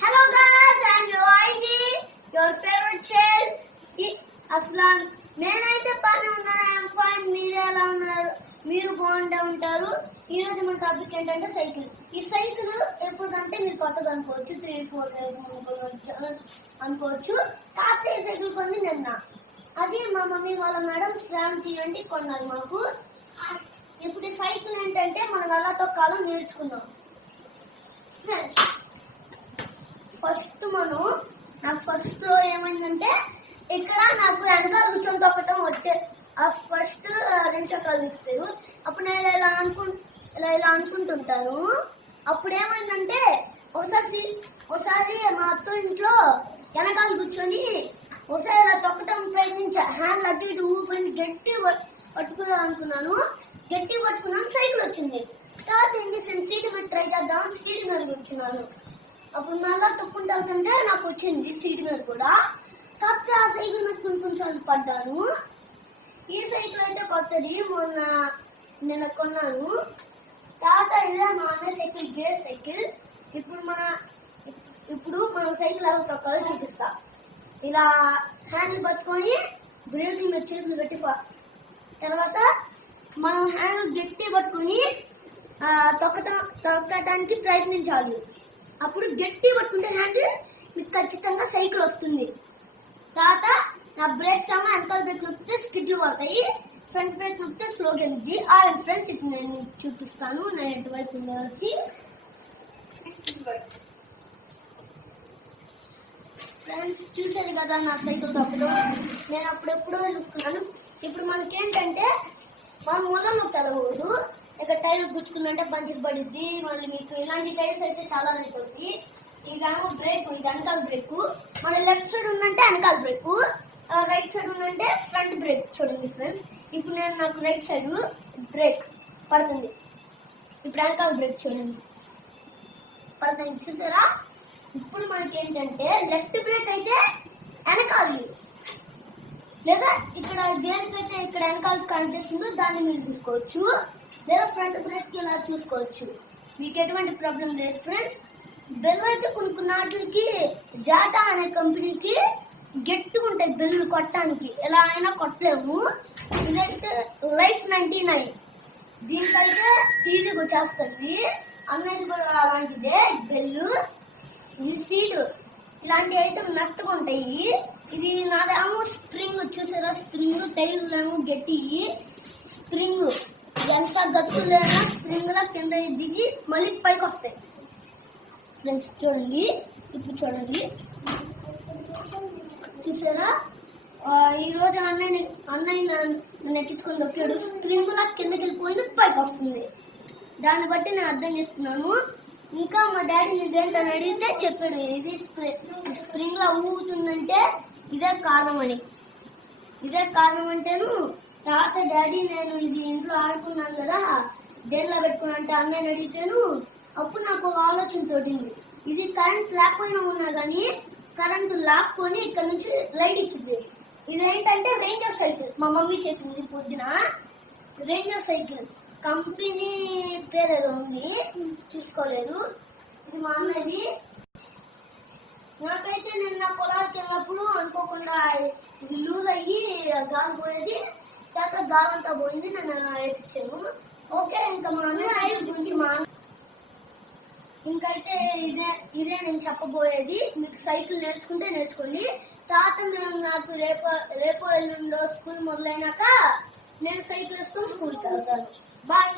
Hello guys, I'm Yoaiji, your favorite child. అసలు నేనైతే బాగానే ఉన్నాను. I'm fine. మీరు ఎలా ఉన్నారు? మీరు బాగుంటూ ఉంటారు. ఈ రోజు మన టాపిక్ ఏంటంటే సైకిల్. ఈ సైకిల్ ఎప్పుడంటే మీరు కొత్తగా అనుకోవచ్చు, 3-4 days అనుకోవచ్చు. కాకపోతే ఈ సైకిల్ కొన్ని నిన్న అది మా మమ్మీ వాళ్ళ మేడం శ్రాంతి అంటే కొన్నారు మాకు. ఇప్పుడు ఈ సైకిల్ ఏంటంటే మనం ఎలా తొక్కాలో నేర్చుకున్నాం ఫ్రెండ్స్. ఫస్ట్ లో ఏమైందంటే ఇక్కడ నాకు వెనకాల కూర్చొని తొక్కటం వచ్చే ఫస్ట్ 2 చక్రాలు ఇస్తారు. అప్పుడు నేను ఇలా అనుకుంటుంటాను. అప్పుడు ఏమైందంటే ఒకసారి మా అత్త ఇంట్లో వెనకాల కూర్చొని ఒకసారి ఇలా తొక్కటం ప్రయత్నించా. హ్యాండ్ అటు ఇటు ఊపిని గట్టి పట్టుకున్నాను. సైకిల్ వచ్చింది. తర్వాత ఏం చేసాను, సీటు పెట్టి ట్రై చేద్దామని సీటు మీద కూర్చున్నాను. అప్పుడు మళ్ళా తొక్కుంటూ అవుతుంటే నాకు వచ్చింది సీటు మీద కూడా. కాకపోతే ఆ సైకిల్ మీద కొంచెం పడ్డాను. ఈ సైకిల్ అంటే కొత్తది, నిన్న కొన్నాను. తర్వాత ఇలా మా అన్న సైకిల్ గేర్ సైకిల్. ఇప్పుడు మనం సైకిల్ ఎలా తొక్కాలో చూపిస్తా. ఇలా హ్యాండిల్ పట్టుకొని బ్రేకింగ్ మీద చేతులు పెట్టి తర్వాత మనం హ్యాండిల్ గట్టి పట్టుకొని తొక్కటానికి ప్రయత్నించాలి. అప్పుడు గట్టి పట్టుకుంటే హ్యాండిల్ మీకు ఖచ్చితంగా సైకిల్ వస్తుంది. తర్వాత నా బ్రేక్స్ ఏమో వెనకాల బ్రేక్ నొక్కితే స్కిడ్లు పడతాయి, ఫ్రంట్ బ్రేక్ నొక్కితే స్లోగా వెళ్ళింది. ఫ్రెండ్స్ ఇప్పుడు నేను చూపిస్తాను. నేను ఎటువైపు వచ్చి ఫ్రెండ్స్ చూసారు కదా నా సైకిల్ తొక్కడం. నేను అప్పుడెప్పుడో చూసుకున్నాను. ఇప్పుడు మనకేంటంటే మనం మొదలు తెలవదు. ఇక టైర్ గుచ్చుకుందంటే పంచర్ పడిద్ది. మళ్ళీ మీకు ఇలాంటి టైర్స్ అయితే చాలా అవుతుంది. ఇదేమో బ్రేక్, ఇది వెనకాల బ్రేక్. మన లెఫ్ట్ సైడ్ ఉందంటే వెనకాల బ్రేక్, రైట్ సైడ్ ఉందంటే ఫ్రంట్ బ్రేక్. చూడండి ఫ్రెండ్స్, ఇప్పుడు నాకు రైట్ సైడ్ బ్రేక్ పడుతుంది. ఇప్పుడు వెనకాల బ్రేక్ చూడండి పడుతుంది, చూసారా? ఇప్పుడు మనకి ఏంటంటే లెఫ్ట్ బ్రేక్ అయితే వెనకాలి, లేదా ఇక్కడ దేనికైతే ఇక్కడ వెనకాల కనిపిస్తుందో దాన్ని మీరు చూసుకోవచ్చు, లేదా ఫ్రంట్ బ్రేక్ ఇలా చూసుకోవచ్చు. మీకు ఎటువంటి ప్రాబ్లం లేదు ఫ్రెండ్స్. బెల్ అయితే కొన్ని వాటికి జాటా అనే కంపెనీకి గట్టిగా ఉంటాయి బెల్లు కొట్టడానికి, ఎలా అయినా కొట్టలేము. ఇదైతే లైఫ్ 99, దీనికైతే ఈజీగా వచ్చేస్తుంది. అన్నది కూడా అలాంటిదే బెల్లు. ఇది సీటు, ఇలాంటివి అయితే మెత్తగా ఉంటాయి. ఇది నాదేమో స్ప్రింగ్, చూసారా? స్ప్రింగ్ టైర్లు ఏమో గట్టి స్ప్రింగ్, ఎంత గతుకులైనా స్ప్రింగ్ లా కింద దిగి మళ్ళీ పైకి వస్తాయి ఫ్రెండ్స్. చూడండి, ఇప్పుడు చూడండి, చూసారా? ఈరోజు అన్నయ్య నన్ను ఎక్కించుకొని దొక్కాడు. స్ప్రింగ్ లా కిందకి వెళ్ళిపోయింది, పైకి వస్తుంది. దాన్ని బట్టి నేను అర్థం చేసుకున్నాను. ఇంకా మా డాడీ ఇదేంటని అడిగితే చెప్పాడు, ఇది స్ప్రింగ్ లా ఊగుతుందంటే ఇదే కారణం అని. ఇదే కారణం అంటేను తర్వాత డాడీ నేను ఇది ఇంట్లో ఆడుకున్నాను కదా, దేనిలో పెట్టుకున్నా అంటే అన్నయ్యని అడిగితేను అప్పుడు నాకు ఒక ఆలోచన తోటింది. ఇది కరెంట్ లేకపోయినా ఉన్నా కానీ కరెంటు లాక్కొని ఇక్కడ నుంచి లైట్ ఇచ్చింది. ఇదేంటంటే రేంజర్ సైకిల్. మా మమ్మీ చెప్పింది పొద్దున. రేంజర్ సైకిల్ కంపెనీ పేరు ఏదో ఉంది, చూసుకోలేదు. ఇది మా అన్నది. నాకైతే నేను నా పొలానికి వెళ్ళినప్పుడు అనుకోకుండా ఇది లూజ్ అయ్యి గాలి పోయేది. తర్వాత గాలంతా పోయింది, నేను ఎక్కించాను. ఓకే, ఇంకా మా అన్న సైకిల్ గురించి ఇంకైతే ఇదే నేను చెప్పబోయేది. మీకు సైకిల్ నేర్చుకోండి. తర్వాత నాకు రేపో ఎల్లుండో స్కూల్ మొదలైనాక నేను సైకిల్ వేసుకొని స్కూల్కి వెళ్తాను. బాయ్.